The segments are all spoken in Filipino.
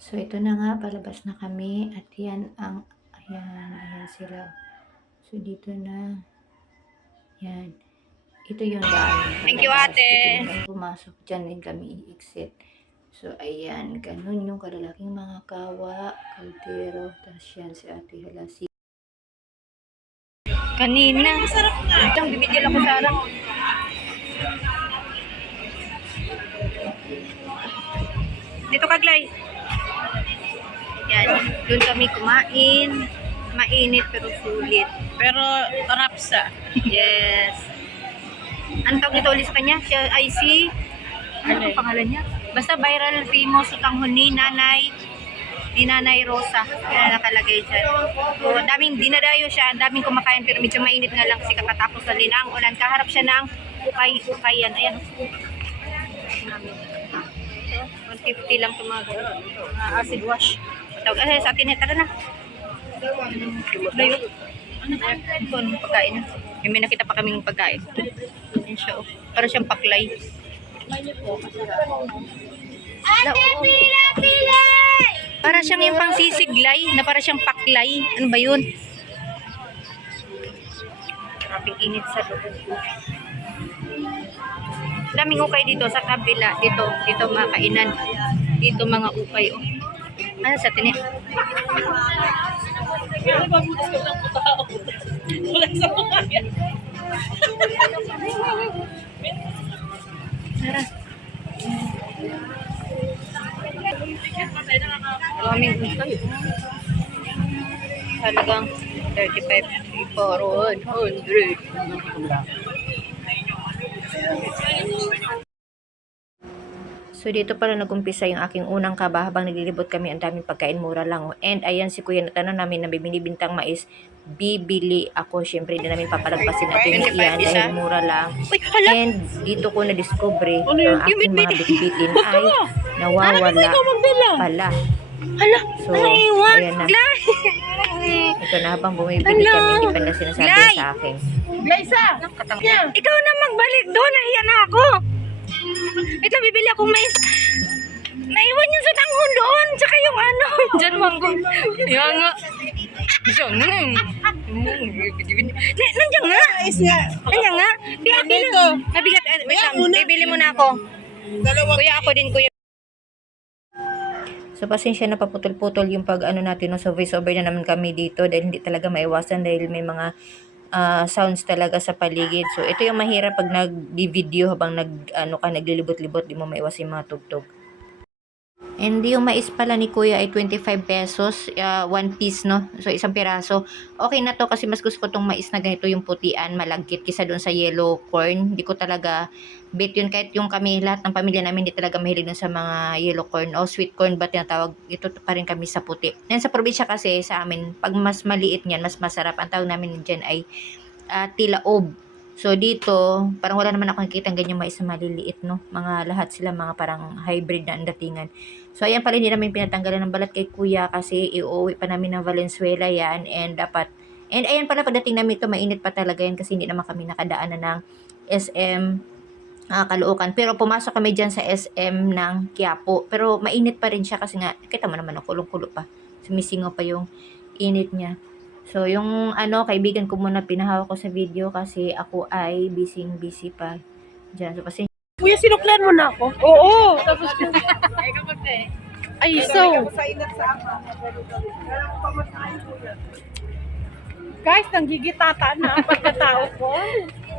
So, ito na nga, palabas na kami at yan ang, ayan sila. So, dito na, yan. Ito yung daan. Thank you, ate. Dito kami pumasok, dyan din kami i-exit. So, ayan, ganun yung kalalaking mga kawa, kaldero, tapos yan si Ate Halasi. Kanina. Itong bibidyo lang ko sa harap. Dito ka, Glay. Yan. Doon kami kumain. Mainit pero sulit. Pero rapsa. Yes. Ano tawag ito ulit sa kanya? Siya ay si... Ano ang pangalan niya? Basta viral famous utanghon ni Nanay Rosa. Kaya nakalagay dyan. So, daming dinadayo siya. Daming kumakain pero medyo mainit nga lang kasi kakatapos na din ang ulan. Kaharap siya ng ukay-ukayan. Ayan. So, 150 lang tumago. Acid wash. Tawag sa atin. Tara na. Layo. Ano ba? Ito, anong pagkain? May nakita pa kaming pagkain. Ayan siya. Oh. Para siyang paklay. Para siyang yung pang sisiglay na para siyang paklay. Ano ba yun? Maraming init sa loob. Daming ukay dito sa kabila. Dito mga kainan. Dito mga ukay. Oh. Ano sa tinik? Wala sa mga yan. Tara. Maraming ukay. Halagang 35, 400. So, dito pala nag-umpisa yung aking unang kaba habang naglilibot kami. Ang daming pagkain, mura lang. And ayan si Kuya natanong namin na binibintang mais. Bibili ako. Siyempre, hindi namin papalagpasin natin yung iyan dahil mura lang. And dito ko na-discover ang aking mga bitbitin ay nawawala pala. So, ayan na. Ito na habang bumibili kami, hindi pa na sinasabi sa akin. Glaysa! Ikaw na magbalik doon. Nahiya na ako. Ito, bibili akong mais. Naiwan yun sa tanghon doon. Tsaka yung ano. Diyan manggo. Yan nga. Diyan nga. Nandiyan nga. Nandiyan nga. Bibili ko. Nabigat. Wait lang. Bibili mo na ako. Kuya, ako din, kuya. So, pasensya na paputol-putol yung pag ano natin. No? So, voice over na naman kami dito dahil hindi talaga maiwasan dahil may mga sounds talaga sa paligid. So, ito yung mahirap pag nag-video habang naglilibot-libot, di mo maiwasan yung mga tugtog. And yung mais pala ni Kuya ay 25 pesos, one piece, no? So, isang piraso. Okay na to kasi mas gusto ko tong mais na ganito, yung putian, malagkit, kisa doon sa yellow corn. Hindi ko talaga bet yun. Kahit yung kami, lahat ng pamilya namin, hindi talaga mahilig dun sa mga yellow corn o sweet corn ba tinatawag. Ito pa rin kami sa puti. And sa probinsya kasi, sa amin, pag mas maliit niyan, mas masarap. Ang tawag namin dyan ay tilaob. So, dito, parang wala naman ako nakikita ganyan mais na maliliit, no? Mga lahat sila, mga parang hybrid na ang datingan. So, ayan pala, hindi namin pinatanggalan ng balat kay Kuya kasi iuwi pa namin ng Valenzuela yan. And ayan pala, pagdating namin ito, mainit pa talaga yan kasi hindi naman kami nakadaanan ng SM Caloocan. Pero pumasok kami dyan sa SM ng Quiapo. Pero mainit pa rin siya kasi nga, kita mo naman, kulong-kulo pa. Sumisingaw pa yung init niya. So, yung kaibigan ko muna pinahawak ko sa video kasi ako ay busy pa dyan. So, kasi Kuya, sinuklan mo na ako? Oo. Tapos, ay, so. Guys, nanggigitata na pagkatao ko.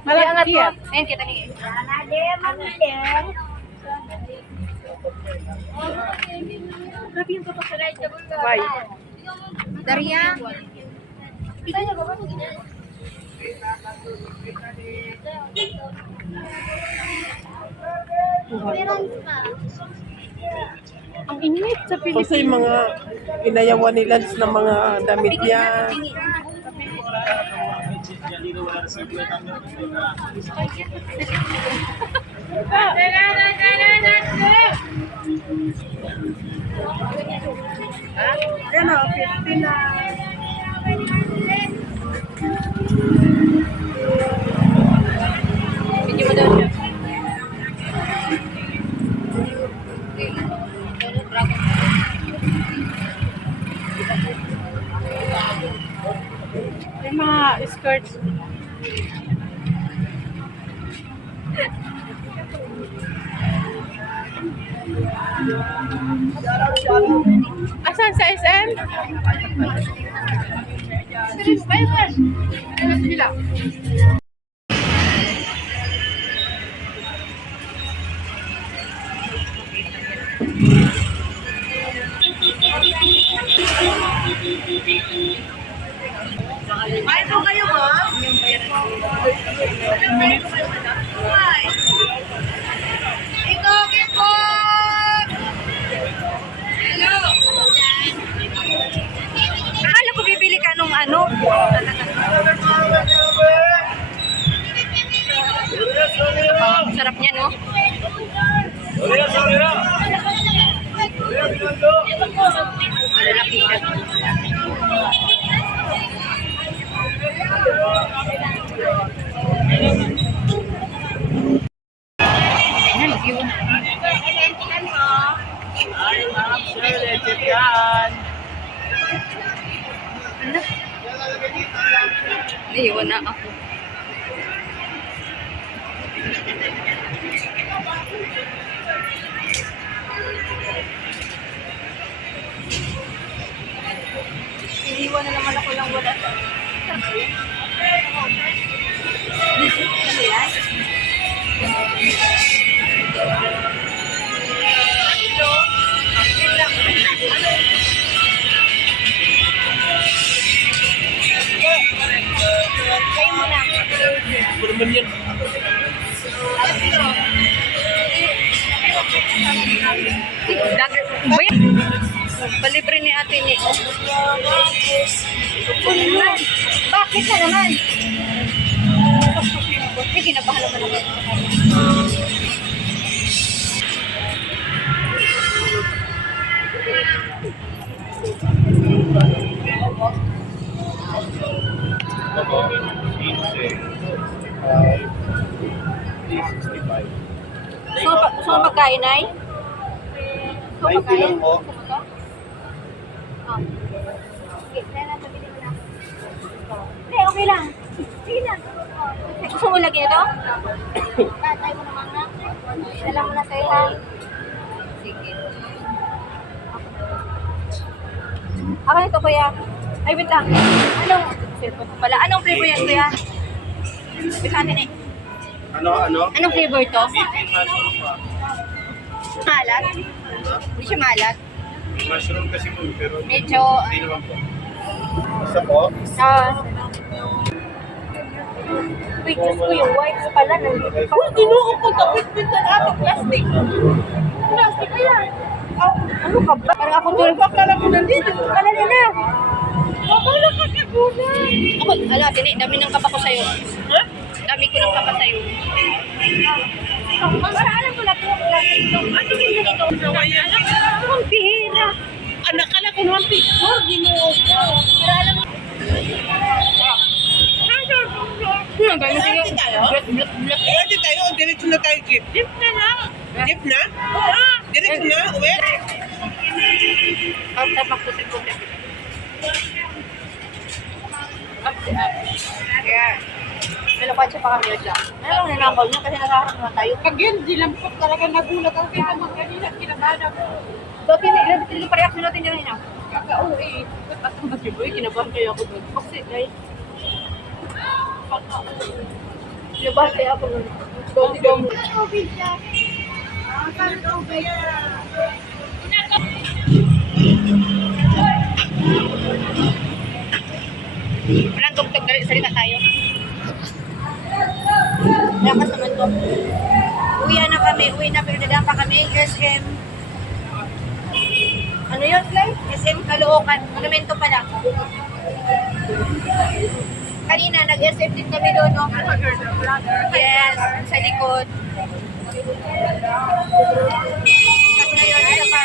malangat mo. Ayan, kita niyo. Grabe yung kapakaray. Bye. Daria. Ang init sa Pilipinas. Kasi mga inayawan nila ng mga damit niya. Ayan o, 15 na. Video mo daw siya. skirts. Asan sa SM? Ay, po kayo ba? Ito, Kiko! Hello! Akala ko bibili ka nung ano. Sarap niya, no? Malalaki siya. Ayan, yun. Ano? Naiwan na ako. Iniwan na naman ako lang wala. Ano yan? Kayo muna. Ano naman yan? Palibre ni ate ni. Bakit ka naman? Hindi, kinabahan naman ako. Gusto mo magkain, Nay? Gusto mo magkain? Gusto mo to? Oh. Okay, kaya na, pabili mo na. Hindi, okay lang. Sige na. Gusto mo lagyan ito? Tatay mo naman na. Dala mo na sa'yo, ha? Sige. Ako nito, kuya. Ay, wait lang. Anong, cellphone ko pala. Anong flavor yan, kuya? Wait sa atin eh. Anong flavor to? Malat? Hindi siya malat. Mushroom kasi po, pero Medyo, hindi naman po. Isa po? wait, Diyos ko, yung whites pala nandito pa. Uy, tinuok ko kapit-pit na natin plastic. Plastic ka yan. Ano ka ba? Parang ako tulog. Bakala ko nandito. Ano na? Bakala ka kagunan. Ako, ala, tini, dami ng kapa ko sa'yo. Ha? Dami ko ng kapa sa'yo. Para alam ko lang po, ano yung ganito? Nawayan. Ang pihira. Anak ka na kung naman picture, ginuok ko. Para alam mo. Ganun siya. Ready tayo? Blak. Ready tayo o diretso na tayo jeep? Jeep na lang. Jeep na? Oo. Diretso na, uwi. Up, magputi-puti. Up. Yeah. Nilapad siya pa kami dyan. Ano nanakaw niya kasi nakaharap na tayo. Pag yun, dilampot talaga nagulat ako kaya naman kanina, kinabahan ako. So, tinili pa reaction natin dyan na. Kakauwi. At ang basi boy, kinabahan kayo ako doon. Kasi, guys, Kinabahan kaya ako nun. dom-dom. Walang tugtog, dali, salita tayo. Lakas naman to. Uwi na, pero dadaan pa kami. SM. Ano yun, Clay? SM Caloocan. Monumento pa lang. Kanina, nag-SM din kami doon, no? Yes, sa likod. Tapos ngayon, isa pa.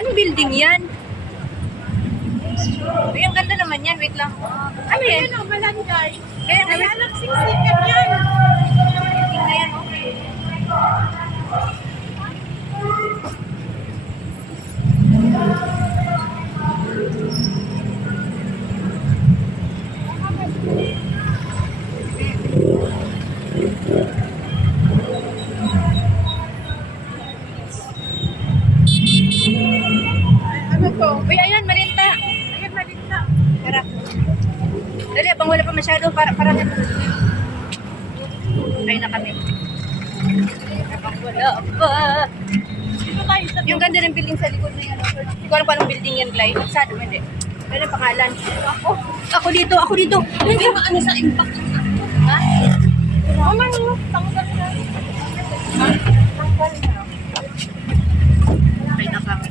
Anong building yan? Ay, ang ganda naman yan. Wait lang. Ano yan? Ano, malangay. Kaya Kaya lang siksikan yan. building na yan, okay. pa masyado, parang tayo na kami. Wala pa. Yung ganda ng building sa likod na yan. Hindi ko alam pa anong building yan, Clyde. Saan? Hindi. Ano ang pangalan? Ako dito. Hindi mo ano sa impact. Ha? Mama, tanggal na. Tanggal na. Tayo na kami.